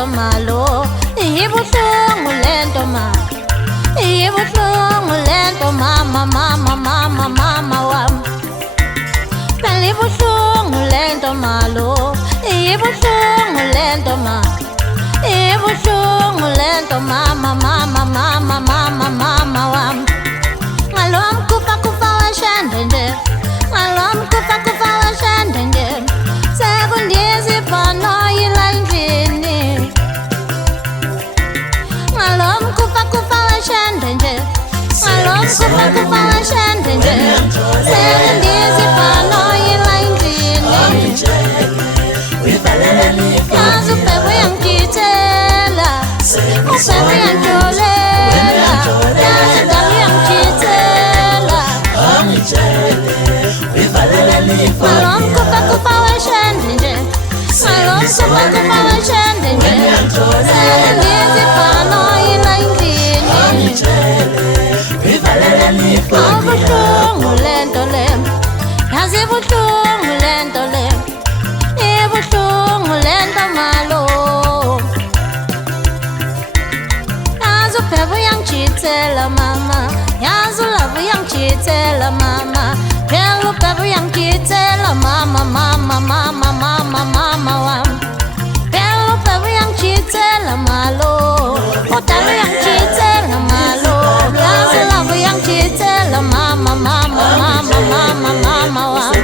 lento malo, ibuhlungu lento ma, ibuhlungu lento mama mama mama mama wam. Phela ibuhlungu lento malo, ibuhlungu lento ma, ibuhlungu lento mama mama mama mama mama wam. Ngalom kufa kufa washande nje, ngalom kufa kufa washande nje. Sekundizi pano yilandini, ngalom kufa kufa washande nje, ngalom kufa kufa washande nje. Sekundizi pano yilandini, yazi upewe yangitela, upewe yangijolela, yazi dalu yangitela. Ngalom kufa kufa washande nje, ngalom kufa kufa washande nje. Sekundizi pano yilandini, ibuhlungu lento le, yazi ibuhlungu lento le, ibuhlungu lento malo. Yazi uphela uyangitshela mama, yazi ulava uyangitshela mama, phela uphela uyangitshela mama mama mama mama mama wam. Phela uphela uyangitshela malo, udala uyangitshela malo, yazi ulava uyangitshela mama mama mama mama mama wam.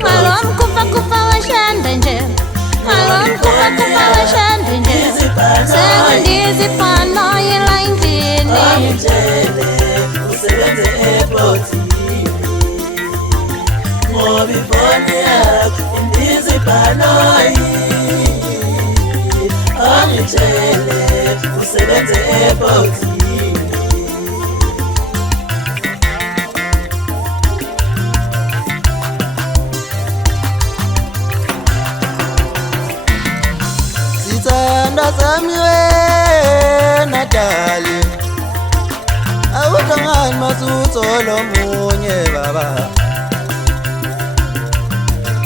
Ngalom kufa kufa washande nje, ngalom kufa kufa washande nje. Sekundizi pano yilandini, usebenze eplotini, ngoba ifoni yakho indizi phanoyi. Angitshele usebenze eplotini. Sithanda sami wena dali, awuhlangani masutho lomunye baba.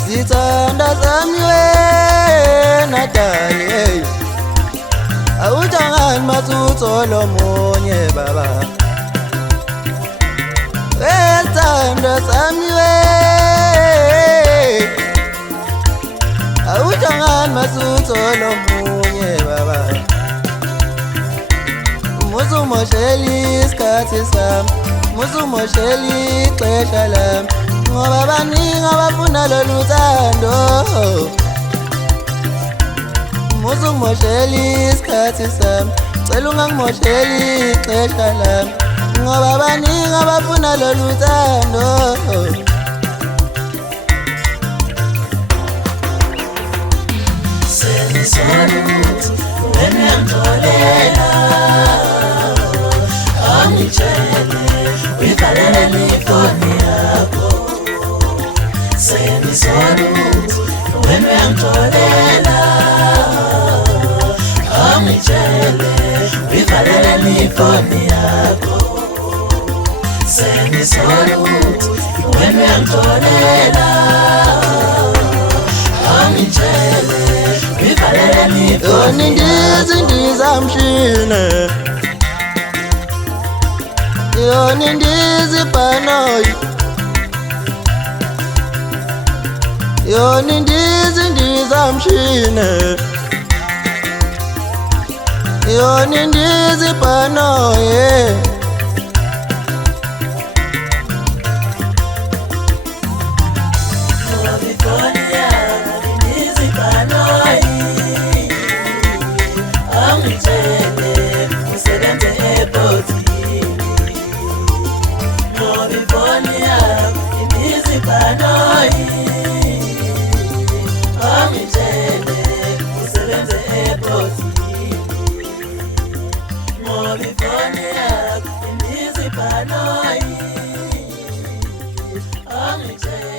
Sithanda sami wena dali, awuhlangani masutho lomunye baba. Sithanda sami awuhlangani masutho lomunye baba. Musumosheli isikhathi sami, musumosheli ixesha lami, ngoba baningi abafuna lolu thando. Musumosheli isikhathi sami, cela ungangimosheli ixesha lami, ngoba baningi abafuna lolu thando. Sengisoruthi wena uyangitholela, angitshele uyivalele ifoni yakho. Sengisoruthi wena uyangitholela, angitshele uyivalele ifoni yakho. Sengisoruthi wena uyangitholela, angitshele Yoni ndizi ndizamshine, yoni ndizi phanoyi, yoni ndizi ndizamshine, yoni ndizi phanoyi. Angitshele